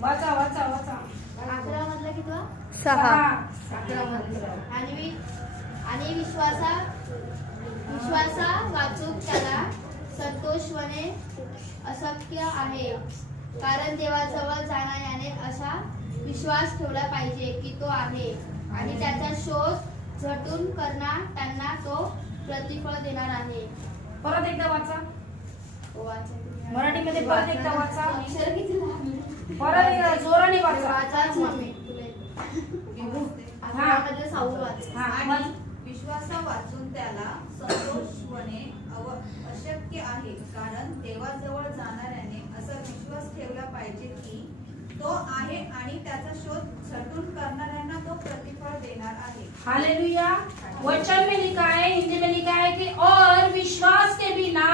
वाचा वाचा वाचा. 11 मधला कितवा? 6. 11 मधला. आणि विश्वासा वाचूक त्याला संतोष होणे अशक्य आहे, कारण देवाजवळ जाणाऱ्याने असा विश्वास ठेवला पाहिजे की तो आहे आणि त्याचा शोध झटून करणार त्यांना तो प्रतिफळ देणार आहे. परत एकदा वाचा. वाचा. मराठीमध्ये परत एकदा वाचा. अक्षर किती लहान आहे. परत एकदा जोराने वाचा. वाचाच मम्मी तुला मधलं 6 वाच. हा, आणि विश्वासा वाचून त्याला संतोष होणे अशक्य आहे, कारण देवाजवळ जाणाऱ्याने असा विश्वास ठेवला पाहिजे की तो आहे आणि त्याचा शोध झटून करणाऱ्यांना तो प्रतिफळ देणार आहे. हालेलुया. वचन में लिखा है, हिंदी में लिखा है कि और विश्वास के बिना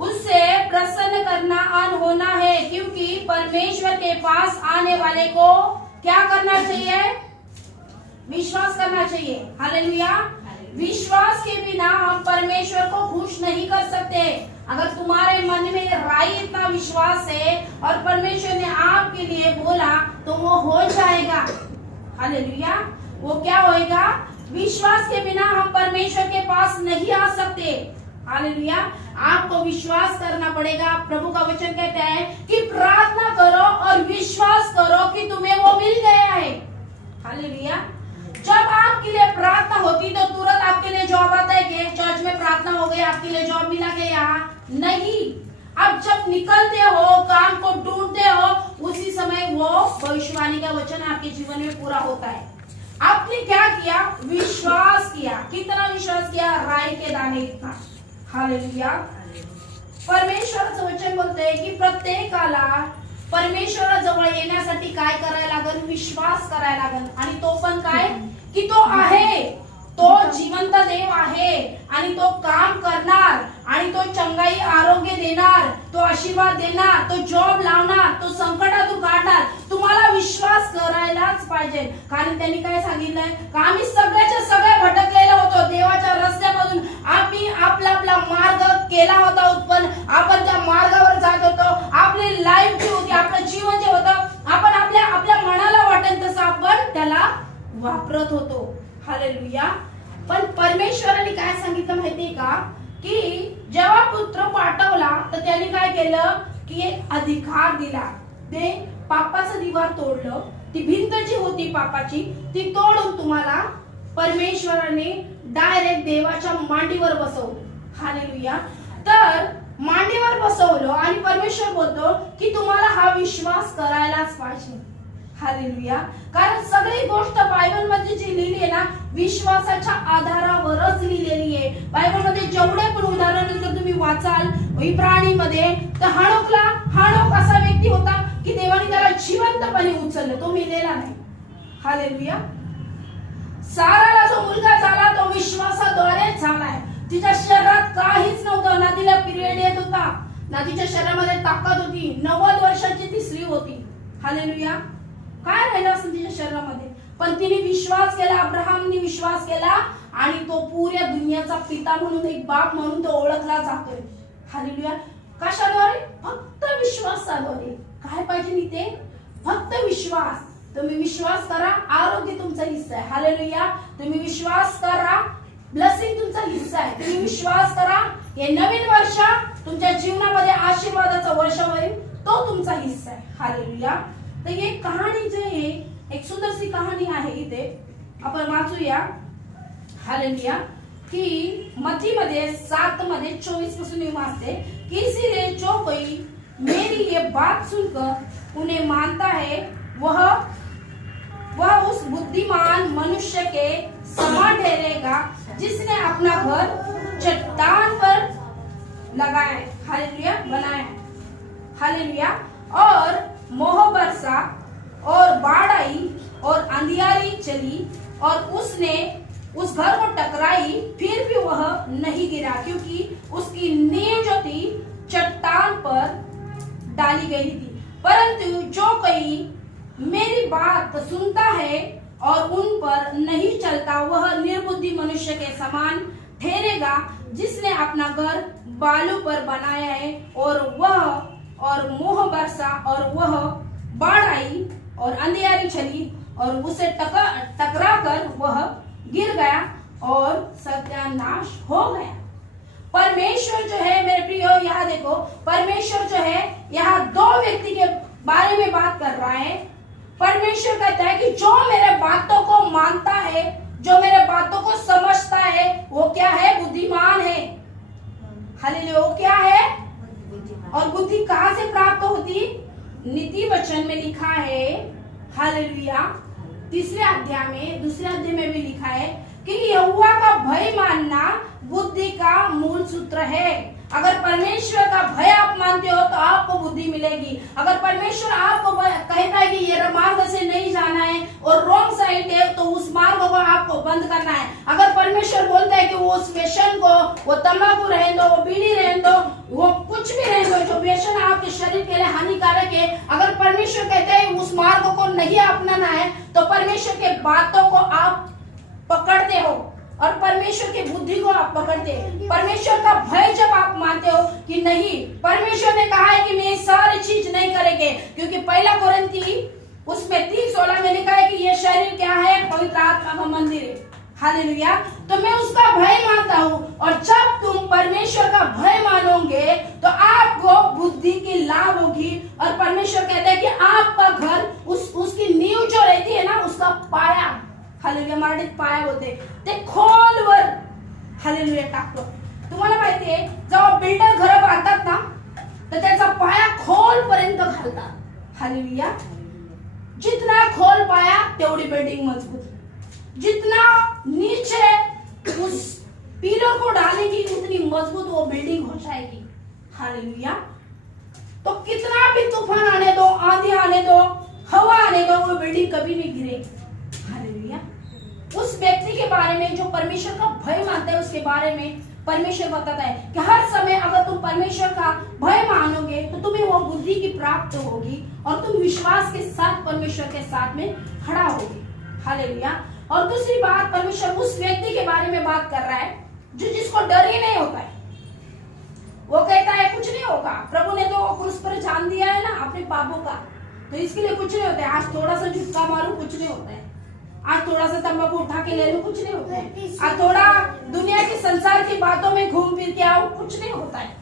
उससे प्रसन्न करना अन होना है, क्योंकि परमेश्वर के पास आने वाले को क्या करना चाहिए? विश्वास करना चाहिए. हालेलुया. विश्वास के बिना हम परमेश्वर को खुश नहीं कर सकते. अगर तुम्हारे मन में राई इतना विश्वास है और परमेश्वर ने आपके लिए बोला तो वो हो जाएगा. हालेलुया. वो क्या होएगा? विश्वास के बिना हम परमेश्वर के पास नहीं आ सकते. हालेलुया. आपको विश्वास करना पड़ेगा. प्रभु का वचन कहता है कि प्रार्थना करो और विश्वास करो कि तुम्हें वो मिल गया है. हालेलुया. जब आपके लिए प्रार्थना होती तो तुरंत आपके लिए जॉब आता है कि चर्च में प्रार्थना हो गई, आपके लिए जॉब मिला के यहाँ नहीं. अब जब निकलते हो, काम को ढूंढते हो, उसी समय वो भविष्यवाणी का वचन आपके जीवन में पूरा होता है. आपने क्या किया? विश्वास किया. कितना विश्वास किया? राई के दाने इतना. हालेलुया. परमेश्वराचं वचन बोलतंय की प्रत्येकाला परमेश्वराजवळ येण्यासाठी काय करायला लागेल? विश्वास करायला लागेल. आणि तो पण काय? की तो आहे, तो जिवंत देव आहे आणि तो काम करणार आणि तो चंगाई आरोग्य देणार, तो आशीर्वाद देणार, तो जॉब लावणार, तो संकटातून काढणार. तुम्हाला विश्वास करायलाच पाहिजे. कारण त्यांनी काय सांगितलंय? का आम्ही सगळ्याच्या सगळे भटकलेलो होतो देवाच्या रस्त्यामधून. आम्ही आपला आपला मार्ग केला होता उत्पन्न. आपण त्या मार्गावर जात होतो. आपली लाईफ जी होती, आपलं जीवन जे होतं, आपण आपल्या आपल्या मनाला वाटेल तसं आपण त्याला वापरत होतो. हालेलुया. पण परमेश्वराने काय सांगितलं माहितीये का? की जेव्हा पुत्र पाठवला तर त्यांनी काय केलं? की एक अधिकार दिला. ते पापाचं दिवार तोडलं. ती भिंत जी होती पापाची ती तोडून तुम्हाला परमेश्वराने डायरेक्ट देवाच्या मांडीवर बसवलं. हालेलुया. तर मांडीवर बसवलं आणि परमेश्वर बोलतो की तुम्हाला हा विश्वास करायलाच पाहिजे. हालेलुया. कारण सगळी गोष्ट बायबल मध्ये जी लिहिली आहे ना, विश्वासाच्या आधारावरच लिहिलेली आहे. बायबल मध्ये जेवढे पण उदाहरण जर तुम्ही वाचाल इब्राणीमध्ये, तर हानोक असा व्यक्ती होता की देवाने त्याला जिवंतपणे उचललं. तो मेलेला नाही. हालेलुया. साराला जो मुलगा झाला तो विश्वासाद्वारेच झालाय. तिच्या शरीरात काहीच नव्हतं. ना तिला पिरियड येत होता, ना तिच्या शरीरामध्ये ताकद होती. 90 वर्षाची ती स्त्री होती. हालेलुया. काय राहिलं असं तिच्या शरीरामध्ये? पण तिने विश्वास केला. अब्राहमने विश्वास केला आणि तो पुऱ्या दुनियाचा पिता म्हणून, एक बाप म्हणून तो ओळखला जातोय. हालेलुया. कशाद्वारे? फक्त विश्वासाद्वारे. काय पाहिजे मी ते? फक्त विश्वास. तुम्ही विश्वास करा, आरोग्य तुमचा हिस्सा आहे. हालेलुया. तुम्ही विश्वास करा, ब्लेसिंग तुमचा हिस्सा आहे. तुम्ही विश्वास करा, हे नवीन वर्ष तुमच्या जीवनामध्ये आशीर्वादाचा वर्ष होईल, तो तुमचा हिस्सा आहे. हालेलुया. तर ही कहाणी जे आहे, एक सुंदरशी कहाणी आहे. इथे आपण वाचूया. हालेलुया. की मत्तीमध्ये 7:24 पासून मी वाचते की इसीलिए जो कोई मेरी ये बात सुनकर उन्हें मानता है वह उस बुद्धिमान मनुष्य के समान ठहरेगा जिसने अपना घर चट्टान पर लगाया. हालेलुया. बनाया. हालेलुया. और मोह बरसा और बाढ़ आई और अंधियारी चली और उसने उस घर को टकराई, फिर भी वह नहीं गिरा क्योंकि उसकी नींव जो थी चट्टान पर डाली गई थी. परंतु जो कोई मेरी बात सुनता है और उन पर नहीं चलता वह निर्बुद्धि मनुष्य के समान ठहरेगा जिसने अपना घर बालू पर बनाया है और मोह बरसा और वह बाढ़ और अंधियारी चली और उसे टकरा कर वह गिर गया और सत्यानाश हो गया। परमेश्वर जो है मेरे प्रियो, यहाँ देखो, परमेश्वर जो है यहाँ दो व्यक्ति के बारे में बात कर रहा है। परमेश्वर कहता है कि जो मेरे बातों को मानता है, जो मेरे बातों को समझता है, वो क्या है? बुद्धिमान है। हालेलुया, वो क्या है? और बुद्धि कहाँ से प्राप्त होती? नीति वचन में लिखा है, हालेलुया, 3 अध्याय में, 2 अध्याय में भी लिखा है कि यहोवा का भय मानना बुद्धि का मूल सूत्र है। अगर परमेश्वर का भय आप मानते हो तो आपको बुद्धि मिलेगी। अगर परमेश्वर आपको कहता है कि ये मार्ग से नहीं जाना है और रॉन्ग साइड है, तो उस मार्ग को आपको बंद करना है। अगर परमेश्वर बोलता है कि वो उस व्यसन को, वो तंबाकू रहने दो, वो बीड़ी रहने दो, वो कुछ भी रहने दो, जो व्यसन आपके शरीर के लिए हानिकारक है, अगर परमेश्वर कहता है उस मार्ग को नहीं अपनाना है, तो परमेश्वर के बातों को आप पकड़ते हो और परमेश्वर की बुद्धि को आप पकड़ते हैं। परमेश्वर का भय जब आप मानते हो कि नहीं, परमेश्वर ने कहा है कि मैं सारी चीज नहीं करेंगे, क्योंकि 1 कोरिन्थी उसमें 3:16 में लिखा है कि ये शरीर क्या है? पवित्र आत्मा का मंदिर है। हालेलुया, तो मैं उसका भय मानता हूँ। और जब तुम परमेश्वर का भय मानोगे तो आपको बुद्धि की लाभ होगी। और परमेश्वर कहता है कि आपका घर, उसकी नींव जो रहती है ना, उसका पाया, हालेलुया, मराठीत पाया होते, ते खोलवर, हालेलुया, टाकतो। तुम्हाला माहिती आहे, जेव्हा बिल्डर घर बांधतात ना, तर त्याचा पाया खोलपर्यंत घालतात। हालेलुया, जितना खोल पाया तेवढी बिल्डिंग मजबूत, जितना नीचे उस पिलर को डालेगी उतनी मजबूत वो बिल्डिंग हो जाएगी। हालेलुया, तो कितना भी तूफान आने दो, आंधी आने दो, हवा आने दो, वो बिल्डिंग कभी नहीं गिरेगी। हालेलुया, उस व्यक्ति के बारे में जो परमेश्वर का भय मानता है, उसके बारे में परमेश्वर बताता है कि हर समय अगर तुम परमेश्वर का भय मानोगे तो तुम्हें वो बुद्धि की प्राप्त होगी और तुम विश्वास के साथ परमेश्वर के साथ में खड़ा होगे। हालेलुया, और दूसरी बात, परमेश्वर उस व्यक्ति के बारे में बात कर रहा है जो जिसको डर ही नहीं होता है। वो कहता है कुछ नहीं होगा, प्रभु ने तो क्रूस पर जान दिया है ना अपने पापों का, तो इसके लिए कुछ नहीं होता है। आज थोड़ा सा झुटका मारू, कुछ नहीं होता है। आज थोड़ा सा तंबाकू उठा के ले लो, कुछ नहीं होता है। आज थोड़ा दुनिया के संसार की बातों में घूम फिर के आओ, कुछ नहीं होता है।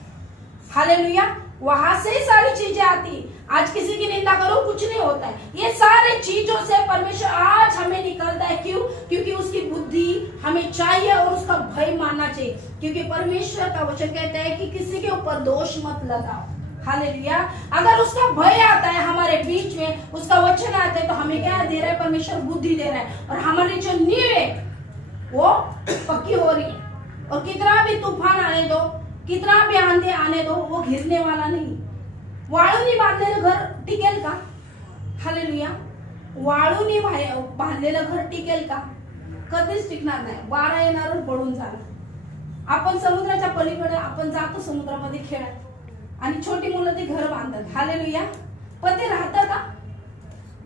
हालेलुया, वहां से ही सारी चीजें आती। आज किसी की निंदा करो, कुछ नहीं होता है। ये सारे चीजों से परमेश्वर आज हमें निकलता है। क्यों? क्योंकि उसकी बुद्धि हमें चाहिए और उसका भय मानना चाहिए। क्योंकि परमेश्वर का वचन कहता है कि किसी के ऊपर दोष मत लगाओ। हालेलुया, अगर उसका भय आता है हमारे बीच में, उसका वचन आता है, तो हमें क्या दे रहा है? परमेश्वर बुद्धि दे रहा है और हमारी जो नींव है वो पक्की हो रही है। और कितना भी तूफान आने दो, कितना भी आंधी आने दो, वो घिरने वाला नहीं। वाळूनी बांधलेलं घर टिकेल का? हालेलुया, वाळूनी बांधलेलं घर टिकेल का? कधीच टिकणार नाही। वारा येणार और पडून जाणार। आपण समुद्राच्या पलीकडे आपण जातो समुद्रामध्ये खेळायला आणि छोटी मुलं ते घर बांधतात। हालेलुया, पण ते राहतं का?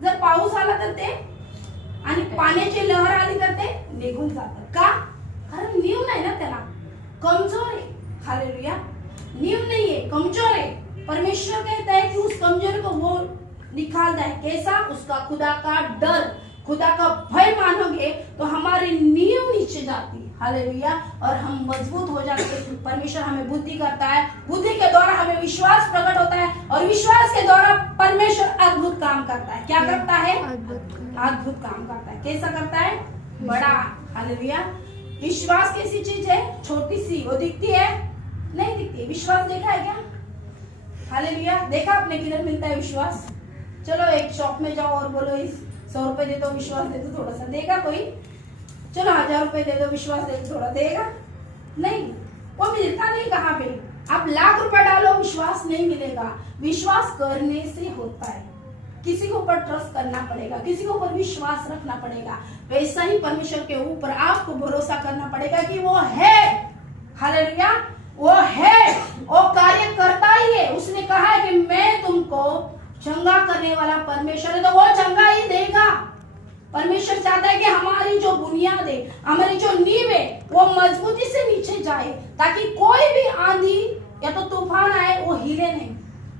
जर पाऊस आला तर ते, आणि पाण्याची लहर आली तर ते निघून जातं का? कारण नीव नाही ना त्याला, कमजोर आहे। हालेलुया, नीव नहीं है, कमजोर है। परमेश्वर कहता है कि उस कमजोर को वो निकालता है। कैसा? उसका खुदा का डर, खुदा का भय मानोगे तो हमारी नींव नीचे जाती है। हालेलुया, और हम मजबूत हो जाते हैं। परमेश्वर हमें बुद्धि करता है, बुद्धि के द्वारा हमें विश्वास प्रकट होता है और विश्वास के द्वारा परमेश्वर अद्भुत काम करता है। क्या करता है? अद्भुत काम करता है। कैसा करता है? बड़ा। हालेलुया, विश्वास कैसी चीज है? छोटी सी, वो दिखती है? नहीं दिखती। विश्वास देखा है क्या? हालेलुया, देखा आपने किधर मिलता है विश्वास? चलो एक शॉप में जाओ और बोलो 100 रुपए दे दो, विश्वास दे दो थोड़ा सा, देगा कोई? चलो 1000 रुपए दे दो, विश्वास दे दो थोड़ा, देगा? नहीं, वो मिलता नहीं। कहाँ पे? आप लाख रुपए डालो, विश्वास नहीं मिलेगा। विश्वास करने से होता है। किसी के ऊपर ट्रस्ट करना पड़ेगा, किसी के ऊपर विश्वास रखना पड़ेगा। वैसा ही परमेश्वर के ऊपर आपको भरोसा करना पड़ेगा कि वो है। हालेलुया, वो है, वो कार्य करता ही है। उसने कहा है कि मैं तुमको चंगा करने वाला परमेश्वर है, तो वो चंगा ही देगा। परमेश्वर चाहता है कि हमारी जो बुनियाद है, हमारी जो नींव है, वो मजबूती से नीचे जाए, ताकि कोई भी आंधी या तो तूफान आए वो हिले नहीं।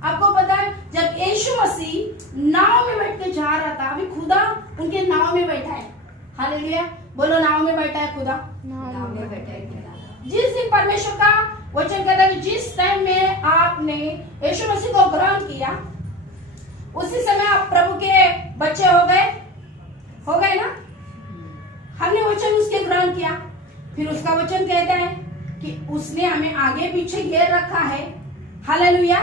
आपको पता है जब यीशु मसीह नाव में बैठ के जा रहा था, अभी खुदा उनके नाव में बैठा है। हालेलुया, बोलो नाव में बैठा है खुदा। जिस दिन परमेश्वर का वचन कहता है जिस टाइम में आपने यीशु मसीह को ग्रहण किया, उसी समय आप प्रभु के बच्चे हो गए ना। हमने वचन उसके ग्रहण किया, फिर उसका वचन कहता है कि उसने हमें आगे पीछे घेर रखा है। हालेलुया,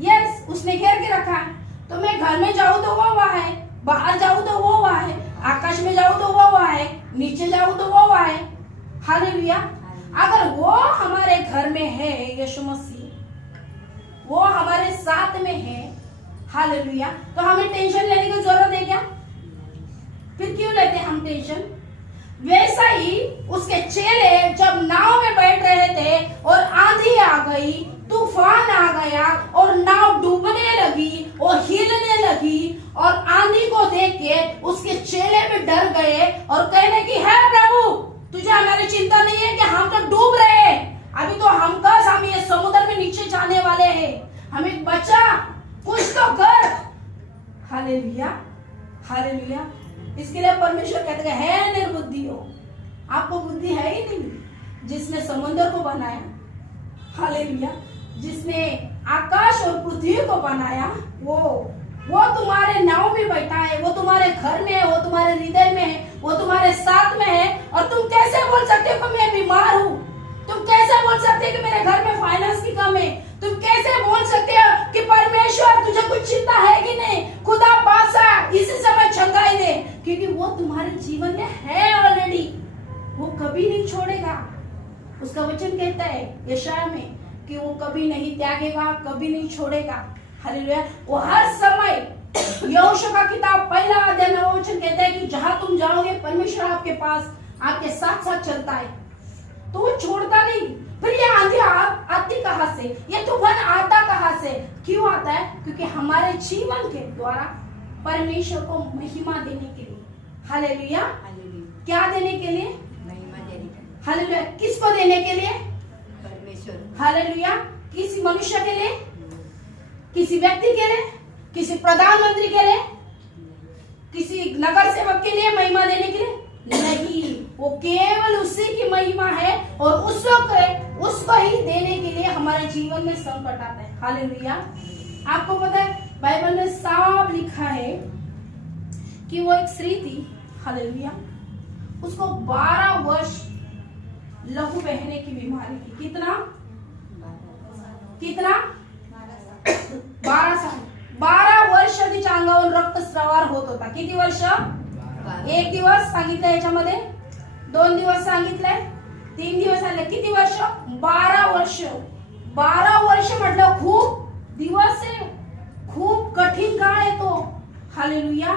यस, उसने घेर के रखा है। तो मैं घर में जाऊं तो वो वहां है, बाहर जाऊं तो वो वहां है, आकाश में जाऊं तो वो वहां है, नीचे जाऊं तो वो वहां है। हालेलुया, अगर वो हमारे घर में है, यीशु मसीह वो हमारे साथ में है, हालेलुया, तो हमें टेंशन लेने की जरूरत है क्या? फिर क्यों लेते हैं हम टेंशन? वैसा ही उसके चेले जब नाव में बैठ रहे थे और आंधी आ गई, तूफान आ गया और नाव डूबने लगी और हिलने लगी, और आंधी को देख के उसके चेले भी डर गए और कहने की है प्रभु तुझे हमारी चिंता नहीं है कि हम तो डूब रहे हैं, अभी तो हम ये समुद्र में नीचे जाने वाले हैं, हमें बचा, कुछ तो कर। Hallelujah, hallelujah. इसके लिए परमेश्वर कहते हैं निर्बुद्धियों, आपको बुद्धि है ही नहीं। जिसने समुद्र को बनाया, हालेलुया, जिसने आकाश और पृथ्वी को बनाया, वो तुम्हारे नाव में बैठा है, वो तुम्हारे घर में है, वो तुम्हारे हृदय में है, वो तुम्हारे साथ में है। और तुम कैसे बोल सकते हो कि मैं बीमार हूँ? तुम कैसे बोल सकते हो कि मेरे घर में फाइनेंस की कमी है? तुम कैसे बोल सकते हो कि परमेश्वर तुझे कुछ चिंता है कि नहीं? खुदा बादशाह इसी समय चंगाई दे, क्योंकि वो तुम्हारे जीवन में है ऑलरेडी, वो कभी नहीं छोड़ेगा। उसका वचन कहता है यशाया में कि वो कभी नहीं त्यागेगा, कभी नहीं छोड़ेगा। हालेलुया, वो हर समय यहोशू का किताब पहला अध्याय में वचन कहता है कि जहां तुम जाओगे परमेश्वर आपके पास आपके साथ साथ चलता है, तो वो छोड़ता नहीं। फिर ये आंधी आती कहां से, ये तूफान आता कहां से? क्यों आता है? क्योंकि हमारे जीवन के द्वारा परमेश्वर को महिमा देने के लिए। हालेलुया, क्या देने के लिए? महिमा देने के लिए। हालेलुया, किसको देने के लिए? परमेश्वर। हालेलुया, किसी मनुष्य के लिए, किसी व्यक्ति के लिए, किसी प्रधानमंत्री के लिए, किसी नगर सेवक के लिए महिमा देने के लिए नहीं, वो केवल उसी की महिमा है और उसको ही देने के लिए हमारे जीवन में संकट आता है। हालेलुया, आपको पता है बाइबल में साफ लिखा है कि वो एक स्त्री थी, हालेलुया, उसको 12 वर्ष लहू बहने की बीमारी थी। कितना 12 साल, 12 वर्ष तिच्या अंगावर रक्तस्राव होत होता। किती वर्ष? 1 दिवस सांगितलं याच्यामध्ये, 2 दिवस सांगितलंय, 3 दिवस आले, किती वर्ष? 12 वर्ष। 12 वर्ष म्हटलं खूप दिवस आहे, खूप कठीण काळ आहे तो। हालेलुया,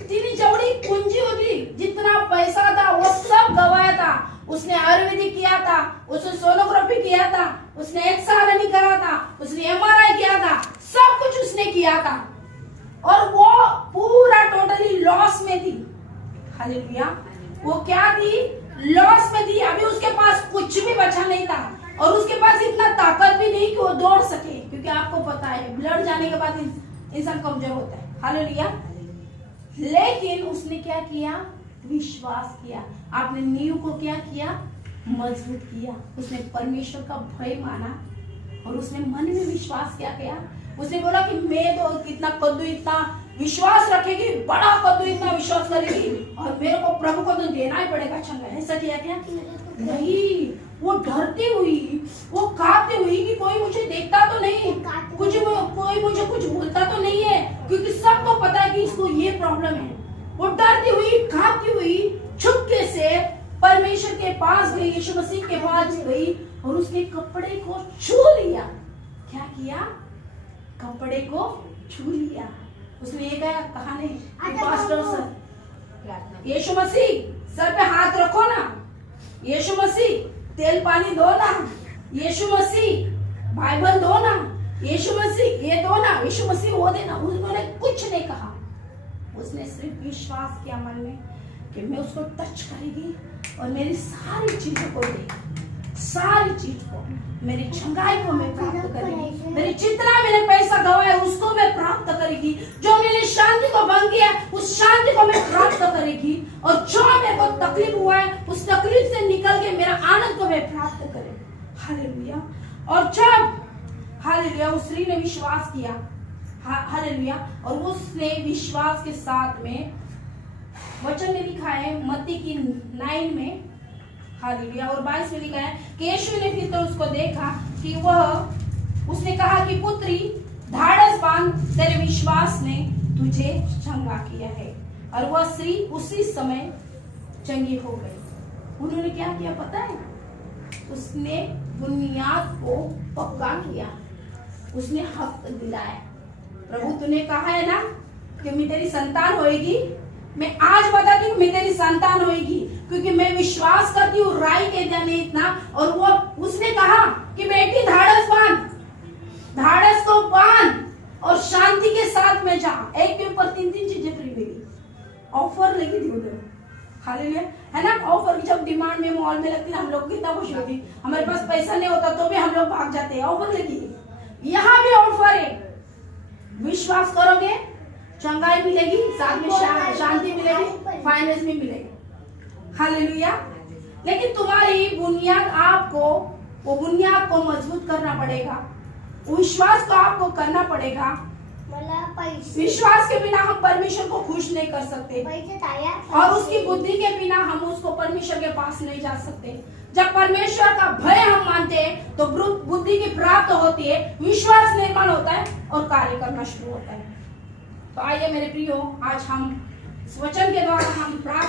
तिने जेवढी पूंजी होती, जितना पैसा था वो सब गवाया था। उसने आयुर्वेदिक किया था, उसने सोनोग्राफी किया था, उसने एक्सरे करा था, उसने एमआरआई किया था, सब कुछ उसने किया था और वो पूरा टोटली लॉस में थी। हालेलुया, वो क्या थी? लॉस में थी। अभी उसके पास कुछ भी बचा नहीं था और उसके पास इतना ताकत भी नहीं कि वो दौड़ सके, क्योंकि आपको पता है ब्लड जाने के बाद इंसान कमजोर होता है। हालेलुया, लेकिन उसने क्या किया? विश्वास किया। आपने नींव को क्या किया? मजबूत किया। उसने परमेश्वर का भय माना और उसने मन में विश्वास क्या किया? उसने बोला कि मैं तो कितना कद्दू इतना विश्वास रखेगी, बड़ा कद्दू इतना विश्वास करेगी और मेरे को प्रभु को तो देना ही पड़ेगा। चंगा, ऐसा किया क्या? नहीं, वो डरती हुई, वो कांपती हुई कि कोई मुझे देखता तो नहीं, कोई मुझे कुछ बोलता तो नहीं है, क्योंकि सबको पता है कि इसको ये प्रॉब्लम है। वो डरती हुई, कांपती हुई चुपके से परमेश्वर के पास गई, यीशु मसीह के पास गई और उसके कपड़े को छू लिया। क्या किया? कपड़े को छू लिया। उसने ये कहा नहीं, पास्टर सर, यीशु मसीह सर पे हाथ रखो ना, यीशु मसीह तेल पानी दो ना, यीशु मसीह बाइबल दो ना, यीशु मसीह ये दो ना, यीशु मसीह वो देना। उन्होंने कुछ नहीं कहा, उसने सिर्फ विश्वास किया मन में कि मैं उसको टच करेगी और मेरी सारी चीजों को देगी। सारी चीज को, मेरी चंगाई को मैं प्राप्त करेगी। मेरी जितना मैंने पैसा गवाया उसको मैं प्राप्त करेगी। जो मेरी शांति को भंग किया उस शांति को मैं प्राप्त करेगी। और जो मेरे को तकलीफ हुआ है उस तकलीफ से निकल के मेरा आनंद को मैं प्राप्त करेगी। हालेलुया। और जब हालेलुया उस स्त्री ने विश्वास किया, हालेलुया, और उसने विश्वास के साथ में, वचन में लिखा है मत्ती की 9 में, हालेलुया, और 22 में लिखा है कि यीशु ने फिर तो उसको देखा कि उसने कहा कि पुत्री धाड़स बांध, तेरे विश्वास ने तुझे चंगा किया है। और वह स्त्री उसी समय चंगी हो गई। उन्होंने क्या किया पता है? उसने बुनियाद को पक्का किया, उसने हक दिलाया। प्रभु तूने कहा है ना कि मैं तेरी संतान होएगी। मैं आज बताती हूँ मैं तेरी संतान होएगी, क्योंकि मैं विश्वास करती हूँ राई के जाने इतना। और वो उसने कहा कि बेटी धाड़स बांध, धाड़स को बांध और शांति के साथ में जा। एक के ऊपर 3 चीजें फ्री मिली। ऑफर लगी थी उधर, हालेलुया, है ना। ऑफर की जब डिमांड में मॉल में लगती है हम लोग कितना खुश होती, हमारे पास पैसा नहीं होता तो भी हम लोग भाग जाते हैं। ऑफर लगी, यहाँ भी ऑफर है। विश्वास करोगे चंगाई मिलेगी, साथ में शांति मिलेगी, फाइनेंस भी मिलेगी। हालेलुया। लेकिन तुम्हारी बुनियाद, आपको वो बुनियाद को मजबूत करना पड़ेगा। विश्वास को आपको करना पड़ेगा। विश्वास के बिना हम परमेश्वर को खुश नहीं कर सकते, और उसकी बुद्धि के बिना हम उसको परमेश्वर के पास नहीं जा सकते। जब परमेश्वर का भय हम मानते हैं तो बुद्धि की प्राप्त होती है, विश्वास निर्माण होता है और कार्य करना शुरू होता है। तो आइए मेरे प्रियो, आज हम इस वचन के द्वारा हम प्राप्त